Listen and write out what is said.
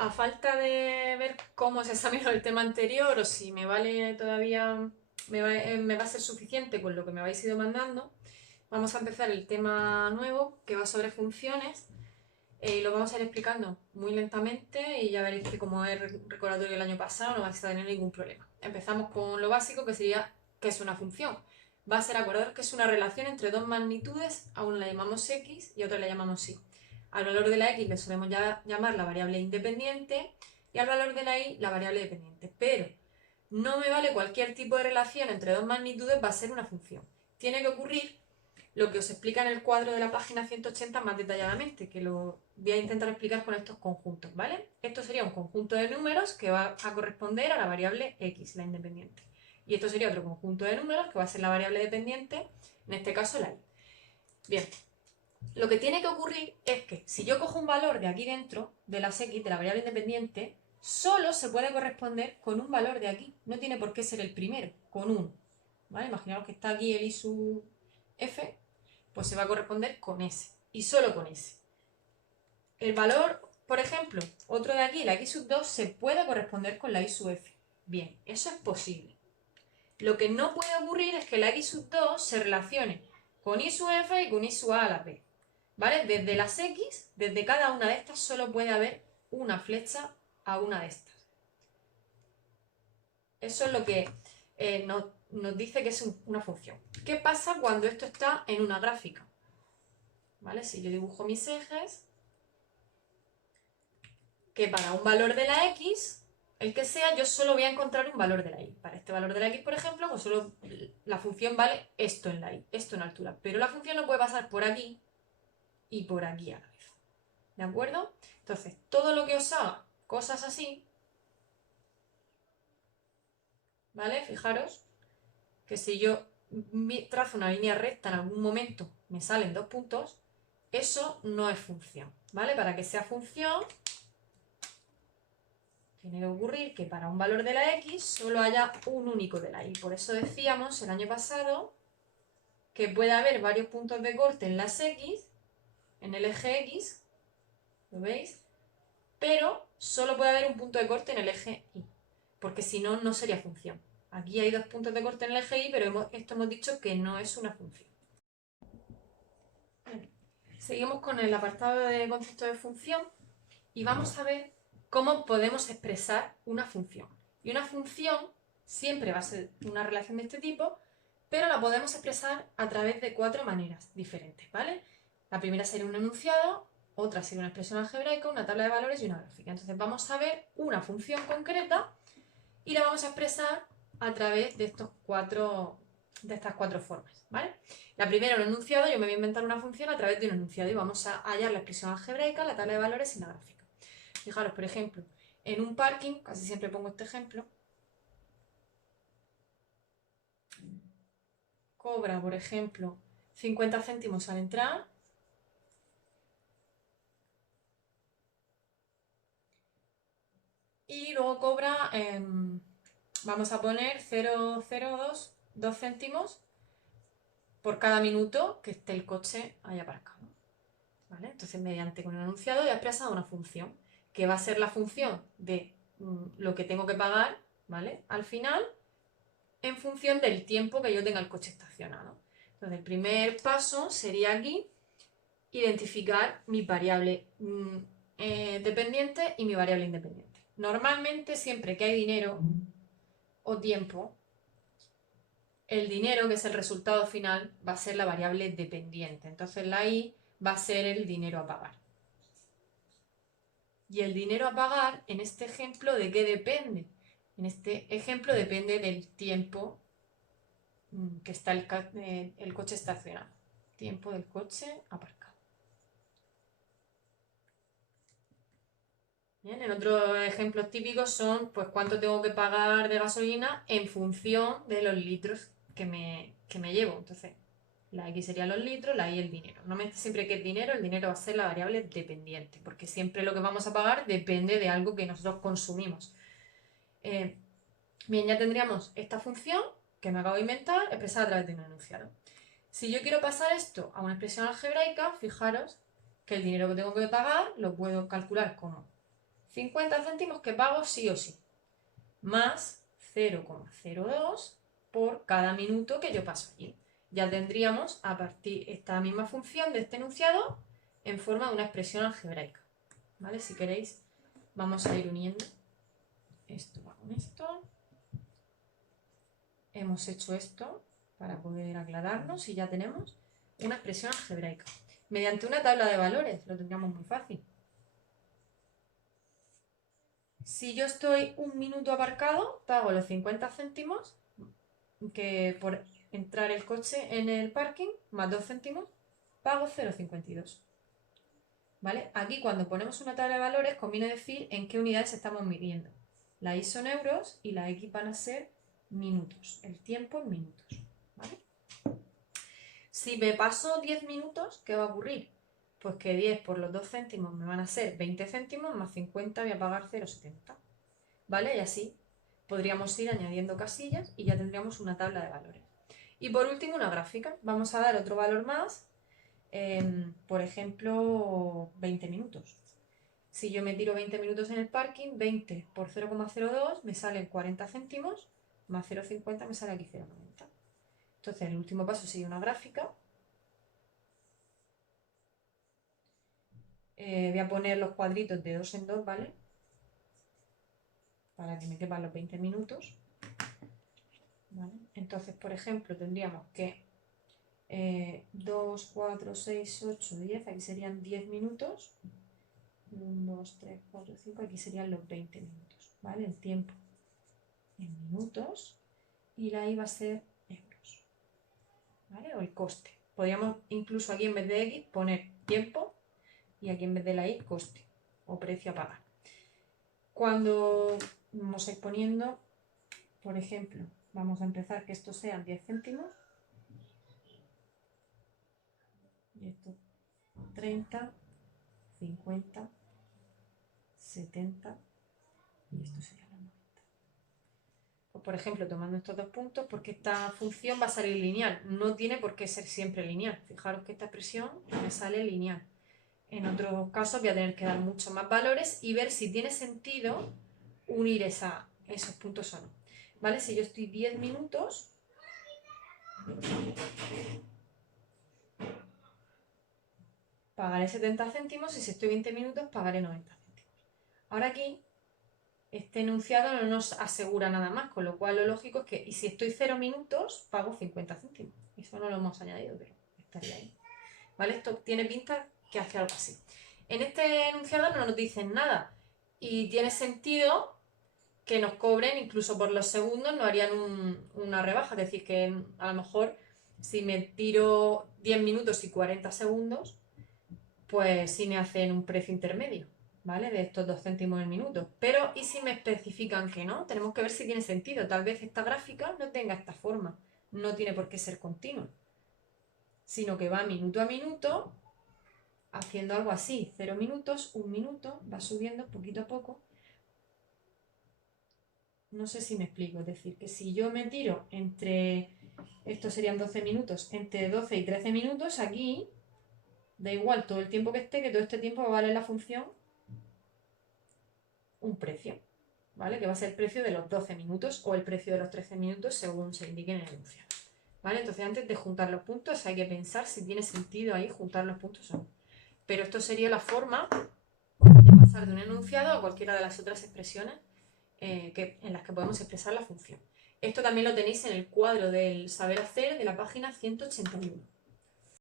A falta de ver cómo se examinó el tema anterior o si me vale todavía, me va a ser suficiente con lo que me habéis ido mandando, vamos a empezar el tema nuevo que va sobre funciones y lo vamos a ir explicando muy lentamente y ya veréis que como es recordatorio del año pasado no vais a tener ningún problema. Empezamos con lo básico que sería qué es una función. Va a ser, acordaros que es una relación entre dos magnitudes, a una la llamamos x y a otra la llamamos y. Al valor de la x le solemos llamar la variable independiente y al valor de la y la variable dependiente. Pero no me vale cualquier tipo de relación entre dos magnitudes, va a ser una función. Tiene que ocurrir lo que os explica en el cuadro de la página 180 más detalladamente, que lo voy a intentar explicar con estos conjuntos, ¿vale? Esto sería un conjunto de números que va a corresponder a la variable x, la independiente. Y esto sería otro conjunto de números que va a ser la variable dependiente, en este caso la y. Bien, lo que tiene que ocurrir es que si yo cojo un valor de aquí dentro, de las x, de la variable independiente, solo se puede corresponder con un valor de aquí. No tiene por qué ser el primero, con 1. ¿Vale? Imaginaos que está aquí el i sub f, pues se va a corresponder con ese. Y solo con ese. El valor, por ejemplo, otro de aquí, la x sub 2, se puede corresponder con la i sub f. Bien, eso es posible. Lo que no puede ocurrir es que la x sub 2 se relacione con i sub f y con i sub a la p. ¿Vale? Desde las x, desde cada una de estas, solo puede haber una flecha a una de estas. Eso es lo que nos dice que es una función. ¿Qué pasa cuando esto está en una gráfica? ¿Vale? Si yo dibujo mis ejes, que para un valor de la x, el que sea, yo solo voy a encontrar un valor de la y. Para este valor de la x, por ejemplo, pues solo la función vale esto en la y, esto en altura. Pero la función no puede pasar por aquí y por aquí a la vez. ¿De acuerdo? Entonces, todo lo que os haga cosas así, ¿vale? Fijaros que si yo trazo una línea recta en algún momento me salen dos puntos, eso no es función, ¿vale? Para que sea función, tiene que ocurrir que para un valor de la x solo haya un único de la y. Por eso decíamos el año pasado que puede haber varios puntos de corte en las x, en el eje x, ¿lo veis? Pero solo puede haber un punto de corte en el eje y, porque si no, no sería función. Aquí hay dos puntos de corte en el eje y, pero esto hemos dicho que no es una función. Seguimos con el apartado de concepto de función y vamos a ver cómo podemos expresar una función. Y una función siempre va a ser una relación de este tipo, pero la podemos expresar a través de 4 maneras diferentes, ¿vale? La primera sería un enunciado, otra sería una expresión algebraica, una tabla de valores y una gráfica. Entonces vamos a ver una función concreta y la vamos a expresar a través de estas cuatro formas, ¿vale? La primera, un enunciado, yo me voy a inventar una función a través de un enunciado y vamos a hallar la expresión algebraica, la tabla de valores y la gráfica. Fijaros, por ejemplo, en un parking, casi siempre pongo este ejemplo, cobra, por ejemplo, 50 céntimos al entrar y luego cobra, vamos a poner 0,02 céntimos por cada minuto que esté el coche ahí aparcado. ¿Vale? Entonces, mediante con el enunciado ya he expresado una función, que va a ser la función de lo que tengo que pagar, ¿vale? Al final, en función del tiempo que yo tenga el coche estacionado. Entonces, el primer paso sería aquí identificar mi variable dependiente y mi variable independiente. Normalmente, siempre que hay dinero o tiempo, el dinero, que es el resultado final, va a ser la variable dependiente. Entonces, la i va a ser el dinero a pagar. Y el dinero a pagar, en este ejemplo, ¿de qué depende? En este ejemplo depende del tiempo que está el coche estacionado. Tiempo del coche aparcado. Bien, en otros ejemplos típicos son, pues, cuánto tengo que pagar de gasolina en función de los litros que me llevo. Entonces, la X serían los litros, la Y el dinero. Normalmente siempre que es dinero, el dinero va a ser la variable dependiente, porque siempre lo que vamos a pagar depende de algo que nosotros consumimos. Bien, ya tendríamos esta función que me acabo de inventar expresada a través de un enunciado. Si yo quiero pasar esto a una expresión algebraica, fijaros que el dinero que tengo que pagar lo puedo calcular como 50 céntimos que pago sí o sí, más 0,02 por cada minuto que yo paso allí. Ya tendríamos a partir esta misma función de este enunciado en forma de una expresión algebraica. ¿Vale? Si queréis, vamos a ir uniendo esto va con esto. Hemos hecho esto para poder aclararnos y ya tenemos una expresión algebraica. Mediante una tabla de valores lo tendríamos muy fácil. Si yo estoy un minuto aparcado, pago los 50 céntimos que por entrar el coche en el parking, más 2 céntimos, pago 0,52. ¿Vale? Aquí cuando ponemos una tabla de valores conviene decir en qué unidades estamos midiendo. La Y son euros y la X van a ser minutos, el tiempo en minutos. ¿Vale? Si me paso 10 minutos, ¿qué va a ocurrir? Pues que 10 por los 2 céntimos me van a ser 20 céntimos, más 50 voy a pagar 0,70. ¿Vale? Y así podríamos ir añadiendo casillas y ya tendríamos una tabla de valores. Y por último, una gráfica. Vamos a dar otro valor más, por ejemplo, 20 minutos. Si yo me tiro 20 minutos en el parking, 20 por 0,02 me salen 40 céntimos, más 0,50 me sale aquí 0,90. Entonces, el último paso sería una gráfica. Voy a poner los cuadritos de 2 en 2, ¿vale? Para que me quepan los 20 minutos. ¿Vale? Entonces, por ejemplo, tendríamos que 2, 4, 6, 8, 10, aquí serían 10 minutos. 1, 2, 3, 4, 5, aquí serían los 20 minutos, ¿vale? El tiempo en minutos y la I va a ser euros, ¿vale? O el coste. Podríamos incluso aquí en vez de X poner tiempo y aquí en vez de la I coste o precio a pagar. Cuando vamos a ir poniendo, por ejemplo, vamos a empezar que estos sean 10 céntimos y esto 30, 50, 70 y esto sería los 90. Pues por ejemplo, tomando estos dos puntos, porque esta función va a salir lineal, no tiene por qué ser siempre lineal. Fijaros que esta expresión me sale lineal. En otros casos voy a tener que dar muchos más valores y ver si tiene sentido unir esos puntos o no. ¿Vale? Si yo estoy 10 minutos, pagaré 70 céntimos y si estoy 20 minutos, pagaré 90 céntimos. Ahora aquí, este enunciado no nos asegura nada más, con lo cual lo lógico es que, y si estoy 0 minutos, pago 50 céntimos. Eso no lo hemos añadido, pero estaría ahí. ¿Vale? Esto tiene pinta que hace algo así. En este enunciado no nos dicen nada y tiene sentido que nos cobren incluso por los segundos, no harían una rebaja, es decir, que a lo mejor si me tiro 10 minutos y 40 segundos, pues sí me hacen un precio intermedio, ¿vale? De estos 2 céntimos el minuto. Pero, ¿y si me especifican que no? Tenemos que ver si tiene sentido. Tal vez esta gráfica no tenga esta forma, no tiene por qué ser continua, sino que va minuto a minuto haciendo algo así, 0 minutos, 1 minuto, va subiendo poquito a poco. No sé si me explico, es decir, que si yo me tiro entre, estos serían 12 minutos, entre 12 y 13 minutos, aquí da igual todo el tiempo que esté, que todo este tiempo va a valer la función un precio, ¿vale? Que va a ser el precio de los 12 minutos o el precio de los 13 minutos según se indique en el enunciado, ¿vale? Entonces antes de juntar los puntos hay que pensar si tiene sentido ahí juntar los puntos o no. Pero esto sería la forma de pasar de un enunciado a cualquiera de las otras expresiones en las que podemos expresar la función. Esto también lo tenéis en el cuadro del saber hacer de la página 181.